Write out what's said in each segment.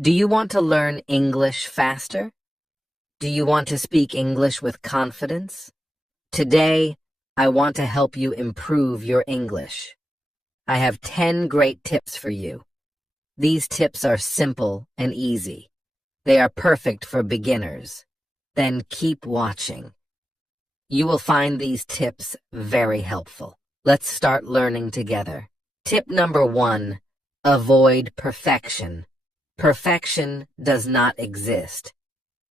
Do you want to learn English faster? Do you want to speak English with confidence? Today, I want to help you improve your English. I have 10 great tips for you. These tips are simple and easy. They are perfect for beginners. Then keep watching. You will find these tips very helpful. Let's start learning together. Tip number 1, avoid perfection. Perfection does not exist.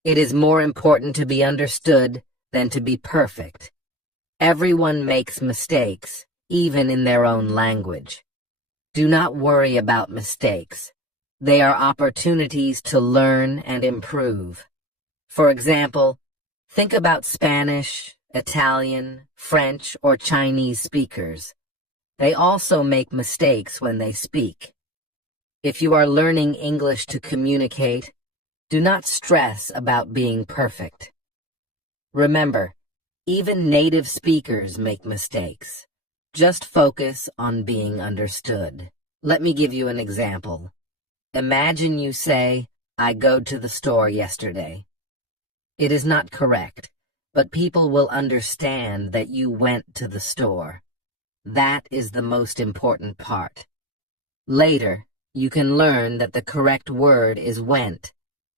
It is more important to be understood than to be perfect. Everyone makes mistakes, even in their own language. Do not worry about mistakes. They are opportunities to learn and improve. For example, think about Spanish, Italian, French, or Chinese speakers. They also make mistakes when they speak. If you are learning English to communicate, do not stress about being perfect. Remember, even native speakers make mistakes. Just focus on being understood. Let me give you an example. Imagine you say, "I go to the store yesterday." It is not correct, but people will understand that you went to the store. That is the most important part. Later, you can learn that the correct word is went,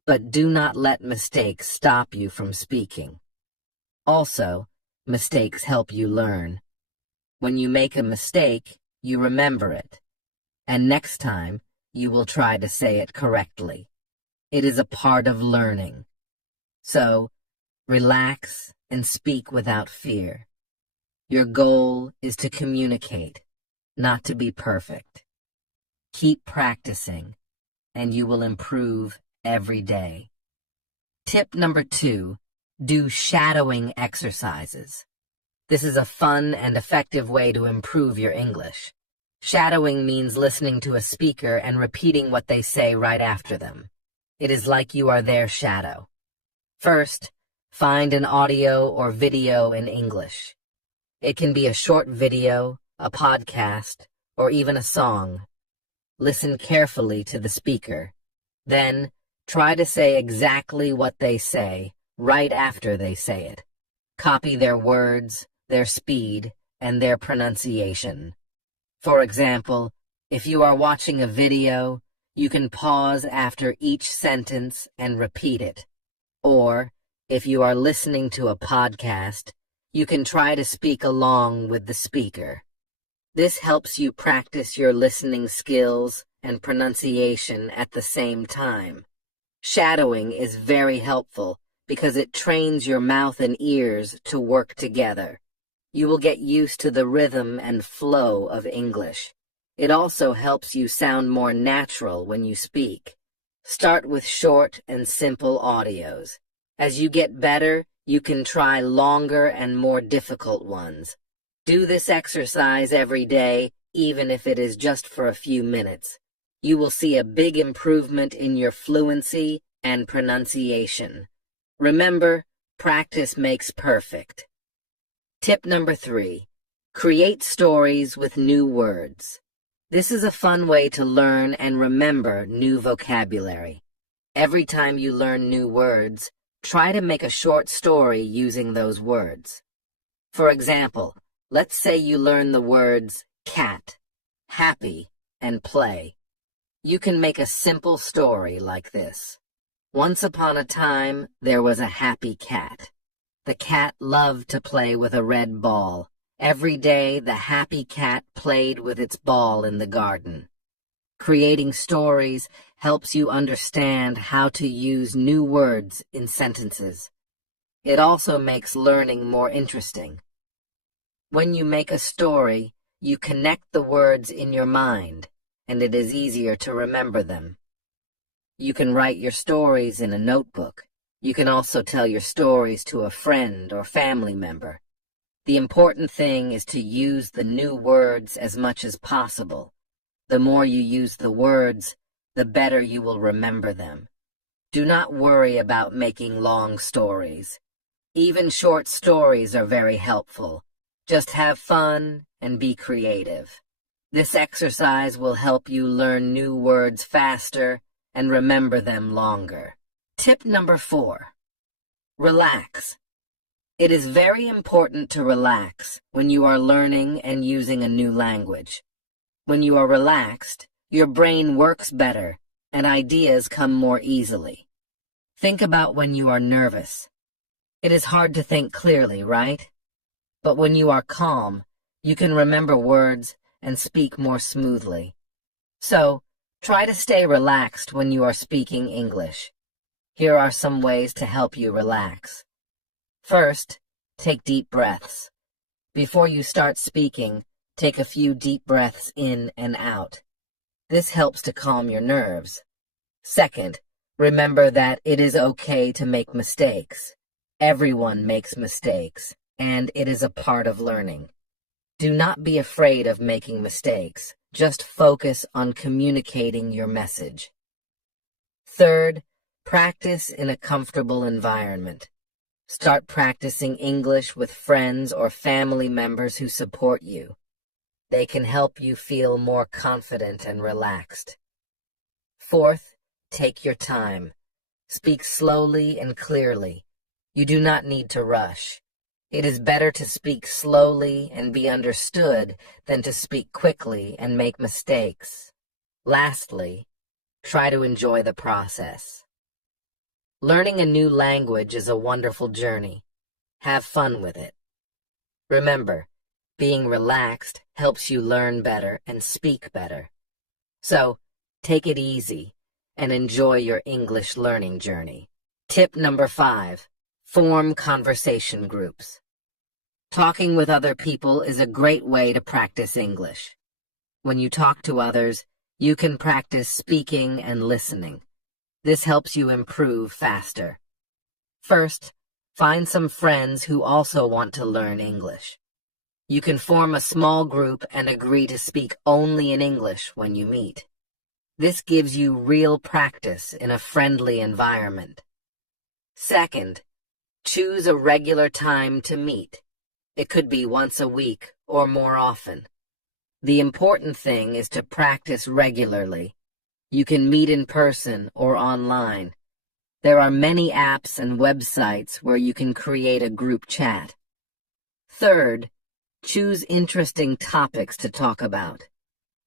but do not let mistakes stop you from speaking. Also, mistakes help you learn. When you make a mistake, you remember it, and next time, you will try to say it correctly. It is a part of learning. So, relax and speak without fear. Your goal is to communicate, not to be perfect. Keep practicing, and you will improve every day. Tip number 2, do shadowing exercises. This is a fun and effective way to improve your English. Shadowing means listening to a speaker and repeating what they say right after them. It is like you are their shadow. First, find an audio or video in English. It can be a short video, a podcast, or even a song. Listen carefully to the speaker. Then, try to say exactly what they say right after they say it. Copy their words, their speed, and their pronunciation. For example, if you are watching a video, you can pause after each sentence and repeat it. Or, if you are listening to a podcast, you can try to speak along with the speaker. This helps you practice your listening skills and pronunciation at the same time. Shadowing is very helpful because it trains your mouth and ears to work together. You will get used to the rhythm and flow of English. It also helps you sound more natural when you speak. Start with short and simple audios. As you get better, you can try longer and more difficult ones. Do this exercise every day, even if it is just for a few minutes. You will see a big improvement in your fluency and pronunciation. Remember, practice makes perfect. Tip number 3, create stories with new words. This is a fun way to learn and remember new vocabulary. Every time you learn new words, try to make a short story using those words. For example, let's say you learn the words cat, happy, and play. You can make a simple story like this. Once upon a time, there was a happy cat. The cat loved to play with a red ball. Every day, the happy cat played with its ball in the garden. Creating stories helps you understand how to use new words in sentences. It also makes learning more interesting. When you make a story, you connect the words in your mind, and it is easier to remember them. You can write your stories in a notebook. You can also tell your stories to a friend or family member. The important thing is to use the new words as much as possible. The more you use the words, the better you will remember them. Do not worry about making long stories. Even short stories are very helpful. Just have fun and be creative. This exercise will help you learn new words faster and remember them longer. Tip number 4. Relax. It is very important to relax when you are learning and using a new language. When you are relaxed, your brain works better and ideas come more easily. Think about when you are nervous. It is hard to think clearly, right? But when you are calm, you can remember words and speak more smoothly. So, try to stay relaxed when you are speaking English. Here are some ways to help you relax. First, take deep breaths. Before you start speaking, take a few deep breaths in and out. This helps to calm your nerves. Second, remember that it is okay to make mistakes. Everyone makes mistakes, and it is a part of learning. Do not be afraid of making mistakes. Just focus on communicating your message. Third, practice in a comfortable environment. Start practicing English with friends or family members who support you. They can help you feel more confident and relaxed. Fourth, take your time. Speak slowly and clearly. You do not need to rush. It is better to speak slowly and be understood than to speak quickly and make mistakes. Lastly, try to enjoy the process. Learning a new language is a wonderful journey. Have fun with it. Remember, being relaxed helps you learn better and speak better. So, take it easy and enjoy your English learning journey. Tip number 5. Form conversation groups. Talking with other people is a great way to practice English. When you talk to others, you can practice speaking and listening. This helps you improve faster. First, find some friends who also want to learn English. You can form a small group and agree to speak only in English when you meet. This gives you real practice in a friendly environment. Second, choose a regular time to meet. It could be once a week or more often. The important thing is to practice regularly. You can meet in person or online. There are many apps and websites where you can create a group chat. Third, choose interesting topics to talk about.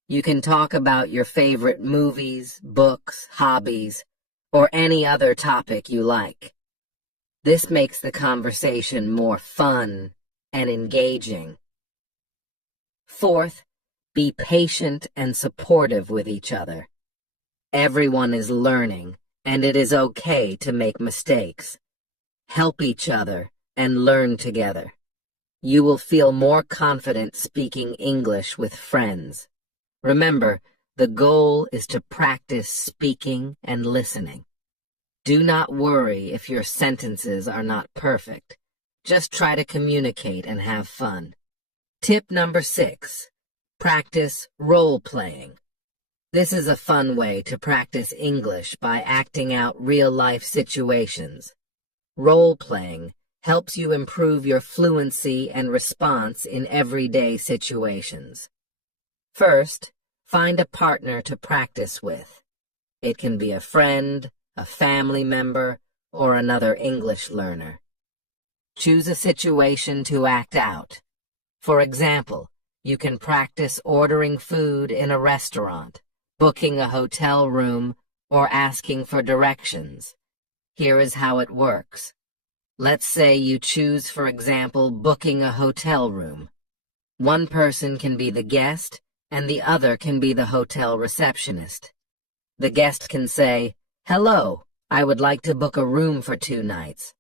You can talk about your favorite movies, books, hobbies, or any other topic you like. This makes the conversation more fun and engaging. Fourth, be patient and supportive with each other. Everyone is learning, and it is okay to make mistakes. Help each other and learn together. You will feel more confident speaking English with friends. Remember, the goal is to practice speaking and listening. Do not worry if your sentences are not perfect. Just try to communicate and have fun. Tip number 6. Practice role-playing. This is a fun way to practice English by acting out real-life situations. Role-playing helps you improve your fluency and response in everyday situations. First, find a partner to practice with. It can be a friend, a family member, or another English learner. Choose a situation to act out. For example, you can practice ordering food in a restaurant, booking a hotel room, or asking for directions. Here is how it works. Let's say you choose, for example, booking a hotel room. One person can be the guest, and the other can be the hotel receptionist. The guest can say, "Hello, I would like to book a room for 2 nights."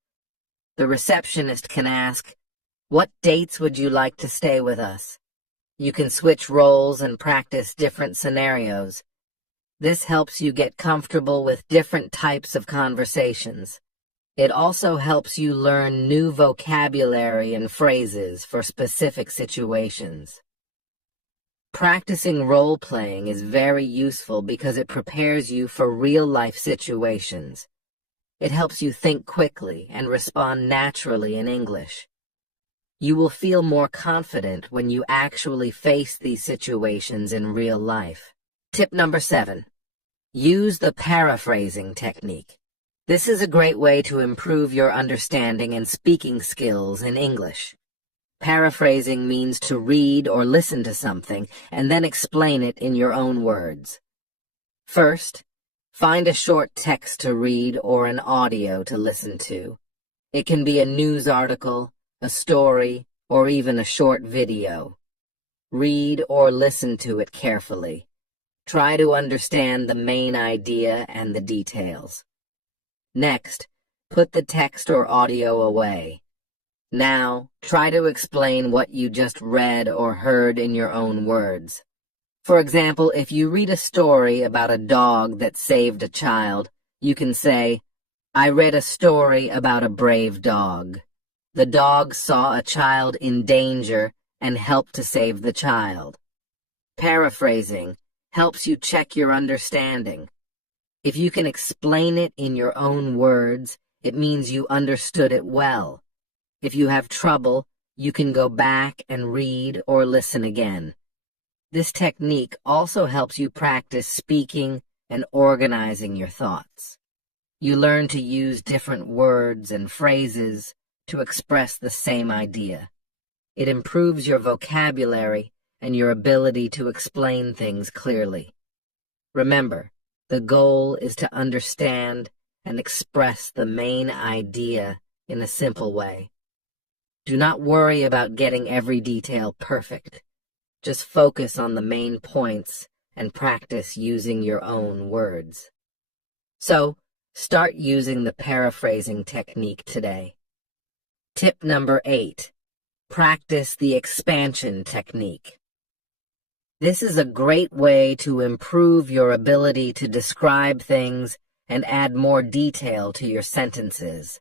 The receptionist can ask, "What dates would you like to stay with us?" You can switch roles and practice different scenarios. This helps you get comfortable with different types of conversations. It also helps you learn new vocabulary and phrases for specific situations. Practicing role-playing is very useful because it prepares you for real-life situations. It helps you think quickly and respond naturally in English. You will feel more confident when you actually face these situations in real life. Tip number 7. Use the paraphrasing technique. This is a great way to improve your understanding and speaking skills in English. Paraphrasing means to read or listen to something and then explain it in your own words. First, find a short text to read or an audio to listen to. It can be a news article, a story, or even a short video. Read or listen to it carefully. Try to understand the main idea and the details. Next, put the text or audio away. Now, try to explain what you just read or heard in your own words. For example, if you read a story about a dog that saved a child, you can say, "I read a story about a brave dog. The dog saw a child in danger and helped to save the child." Paraphrasing helps you check your understanding. If you can explain it in your own words, it means you understood it well. If you have trouble, you can go back and read or listen again. This technique also helps you practice speaking and organizing your thoughts. You learn to use different words and phrases to express the same idea. It improves your vocabulary and your ability to explain things clearly. Remember, the goal is to understand and express the main idea in a simple way. Do not worry about getting every detail perfect. Just focus on the main points and practice using your own words. So, start using the paraphrasing technique today. Tip number 8. Practice the expansion technique. This is a great way to improve your ability to describe things and add more detail to your sentences.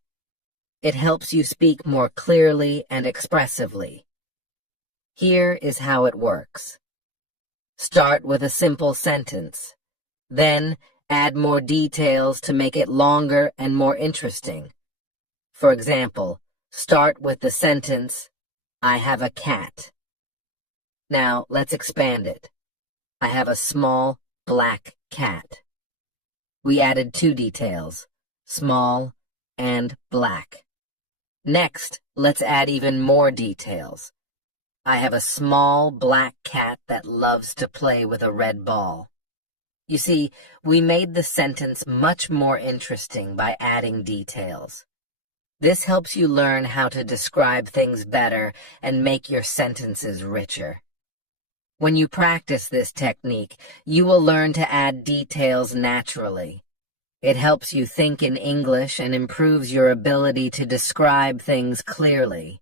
It helps you speak more clearly and expressively. Here is how it works. Start with a simple sentence. Then add more details to make it longer and more interesting. For example, start with the sentence, "I have a cat." Now, let's expand it. "I have a small, black cat." We added 2 details, small and black. Next, let's add even more details. "I have a small, black cat that loves to play with a red ball." You see, we made the sentence much more interesting by adding details. This helps you learn how to describe things better and make your sentences richer. When you practice this technique, you will learn to add details naturally. It helps you think in English and improves your ability to describe things clearly.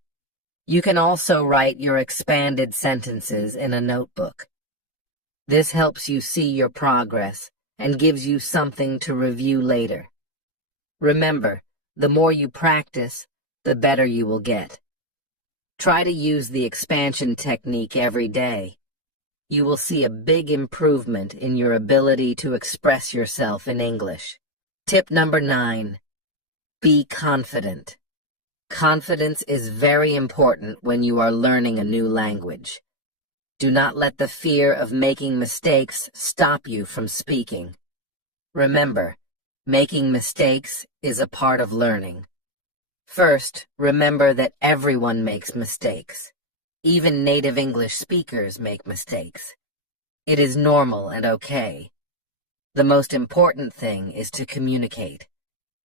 You can also write your expanded sentences in a notebook. This helps you see your progress and gives you something to review later. Remember, the more you practice, the better you will get. Try to use the expansion technique every day. You will see a big improvement in your ability to express yourself in English. Tip number 9. Be confident. Confidence is very important when you are learning a new language. Do not let the fear of making mistakes stop you from speaking. Remember, making mistakes is a part of learning. First, remember that everyone makes mistakes. Even native English speakers make mistakes. It is normal and okay. The most important thing is to communicate.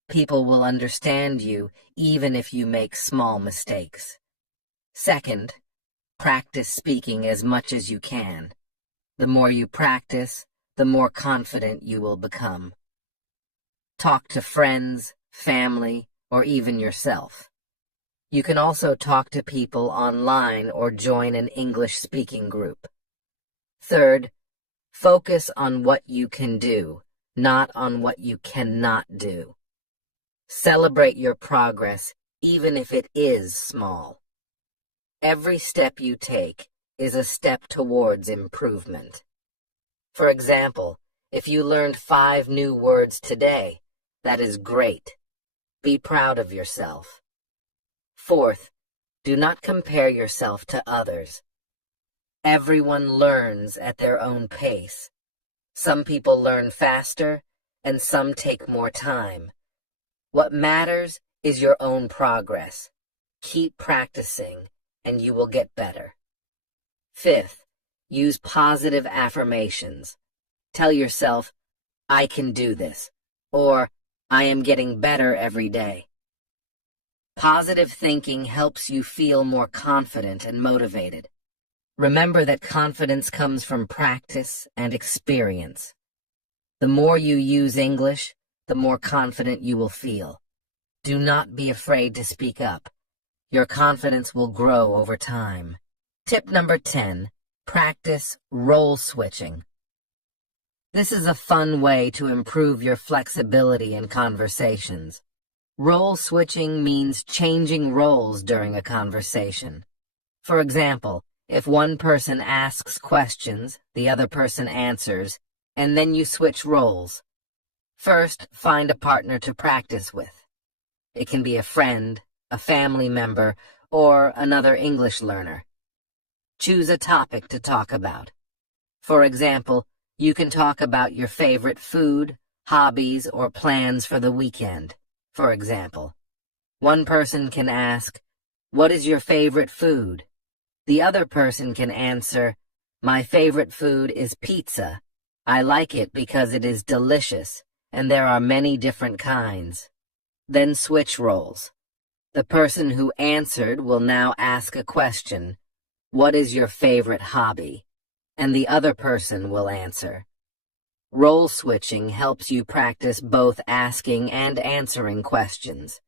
People will understand you even if you make small mistakes. Second, practice speaking as much as you can. The more you practice, the more confident you will become. Talk to friends, family, or even yourself. You can also talk to people online or join an English-speaking group. Third, focus on what you can do, not on what you cannot do. Celebrate your progress, even if it is small. Every step you take is a step towards improvement. For example, if you learned 5 new words today, that is great. Be proud of yourself. Fourth, do not compare yourself to others. Everyone learns at their own pace. Some people learn faster, and some take more time. What matters is your own progress. Keep practicing, and you will get better. Fifth, use positive affirmations. Tell yourself, I can do this, or I am getting better every day. Positive thinking helps you feel more confident and motivated. Remember that confidence comes from practice and experience. The more you use English, the more confident you will feel. Do not be afraid to speak up. Your confidence will grow over time. Tip number 10, practice role switching. This is a fun way to improve your flexibility in conversations. Role switching means changing roles during a conversation. For example, if one person asks questions, the other person answers, and then you switch roles. First, find a partner to practice with. It can be a friend, a family member, or another English learner. Choose a topic to talk about. For example, you can talk about your favorite food, hobbies, or plans for the weekend. For example, one person can ask, "What is your favorite food?" The other person can answer, "My favorite food is pizza. I like it because it is delicious, and there are many different kinds." Then switch roles. The person who answered will now ask a question, "What is your favorite hobby?" And the other person will answer. Role switching helps you practice both asking and answering questions.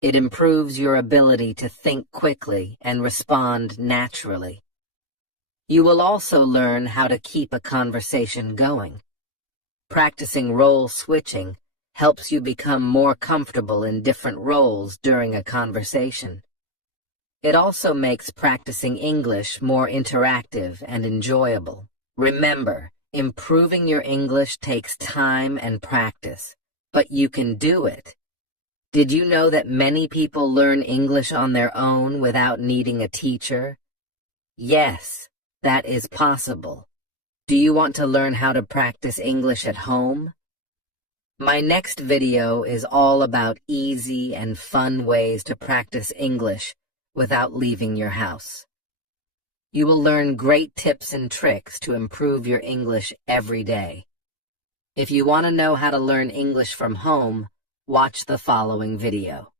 It improves your ability to think quickly and respond naturally. You will also learn how to keep a conversation going. Practicing role switching helps you become more comfortable in different roles during a conversation. It also makes practicing English more interactive and enjoyable. Remember, improving your English takes time and practice, but you can do it. Did you know that many people learn English on their own without needing a teacher? Yes, that is possible. Do you want to learn how to practice English at home? My next video is all about easy and fun ways to practice English without leaving your house. You will learn great tips and tricks to improve your English every day. If you want to know how to learn English from home, watch the following video.